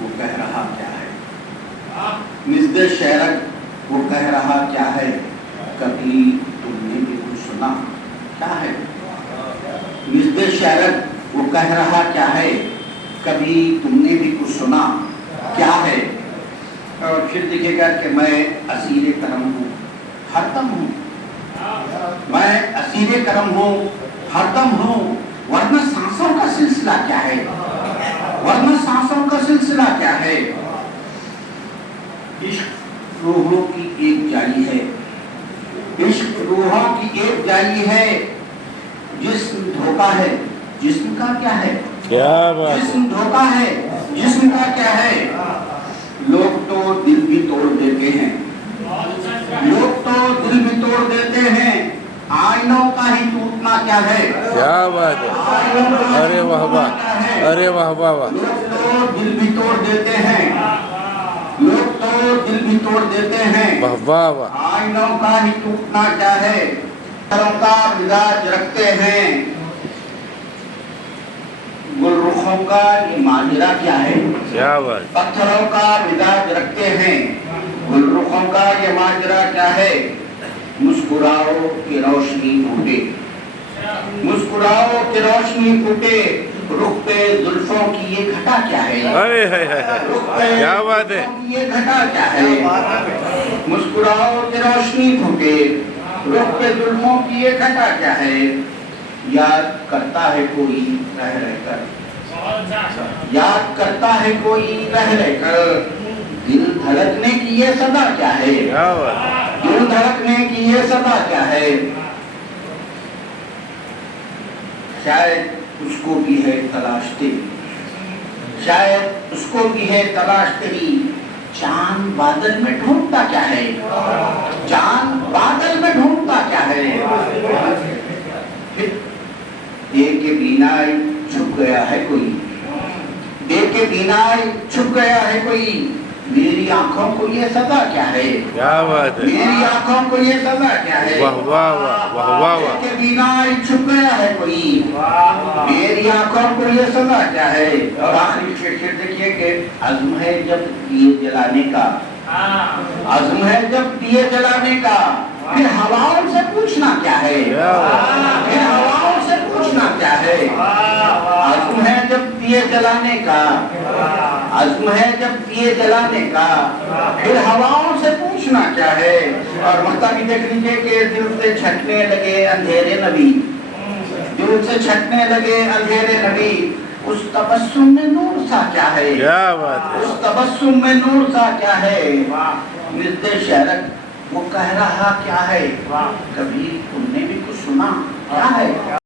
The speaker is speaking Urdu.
وہ کہہ رہا کیا ہے؟ مزد شعرک وہ کہہ رہا کیا ہے؟ کبھی تم نے بھی کچھ سنا کیا ہے؟ مزد شعرک وہ کہہ رہا کیا ہے؟ کبھی تم نے بھی کچھ سنا کیا ہے؟ اور پھر دیکھے گا کہ میں اسیر کرم ہوں ہر دم ہوں، میں اسیر کرم ہوں ہر دم ہوں، ورنہ سانسوں کا سلسلہ کیا ہے؟ ورنہ سانسوں کا سلسلہ کیا ہے؟ عشق روحوں کی ایک جالی ہے، عشق روحوں کی ایک جالی ہے، جسم دھوکا ہے جسم کا کیا ہے؟ کیا بات ہے؟ جسم دھوکا ہے جسم کا کیا ہے؟ لوگ تو دل بھی توڑ دیتے ہیں، لوگ تو دل بھی توڑ دیتے ہیں، آئینوں کا ہی ٹوٹنا کیا ہے؟ کیا بات ہے؟ ارے واہ واہ، ارے واہ واہ واہ۔ لوگ تو دل بھی توڑ دیتے ہیں، لوگ تو دل بھی توڑ دیتے ہیں، واہ واہ واہ۔ آئینوں کا ہی ٹوٹنا کیا ہے؟ پتھروں کا مزاج رکھتے ہیں، گل رخوں کا یہ ماجرا کیا ہے؟ کیا بات؟ پتھروں کا مزاج رکھتے ہیں، گل رخوں کا یہ ماجرا کیا ہے؟ مسکراؤ کہ روشنی پھوٹے، مسکراؤ کہ روشنی پھوٹے، رخ پہ زلفوں کی یہ گھٹا کیا ہے؟ کیا بات ہے؟ یہ گھٹا کیا ہے؟ مسکراؤ کہ روشنی پھوٹے، رخ پہ زلفوں کی یہ گھٹا کیا ہے؟ یاد کرتا ہے کوئی رہ رہ کر، یاد کرتا ہے کوئی رہ رہ کر، دل دھڑکنے کی یہ صدا کیا ہے؟ دل دھڑکنے کی یہ صدا کیا ہے؟ شاید اس کو بھی ہے تلاش تیری، شاید اس کو بھی ہے تلاش تیری، چاند بادل میں ڈھونڈتا کیا ہے؟ چاند بادل میں ڈھونڈتا کیا ہے؟ دیکھ کے بینائی چھپ گیا ہے کوئی، دیکھ کے بینائی چھپ گیا ہے کوئی، میری آنکھوں کو یہ سزا کیا ہے؟ کیا بات ہے؟ میری آنکھوں کو یہ سزا کیا ہے؟ واہ واہ واہ، واہ واہ واہ۔ دیکھ کے بینائی چھپ گیا ہے کوئی، میری آنکھوں کو یہ سزا کیا ہے؟ اور آخری شعر دیکھیے کہ عزم ہے جب دیے جلانے کا، عزم ہے جب دیے جلانے کا، پھر ہواؤں سے پوچھنا کیا ہے؟ پھر ہواؤں سے پوچھنا کیا ہے؟ عزم ہے جب دیے جلانے کا، عزم ہے جب دیے جلانے کا، پھر ہواؤں سے پوچھنا کیا ہے؟ اور وقتہ بھی دیکھ لیجئے کہ دل سے چھٹنے لگے اندھیرے نبی، دل سے چھٹنے لگے اندھیرے نبی، اس تبسم میں نور سا کیا ہے؟ کیا بات ہے؟ اس تبسم میں نور سا کیا ہے؟ مزد شعرک وہ کہہ رہا کیا ہے؟ کبھی تم نے بھی کچھ سنا کیا ہے؟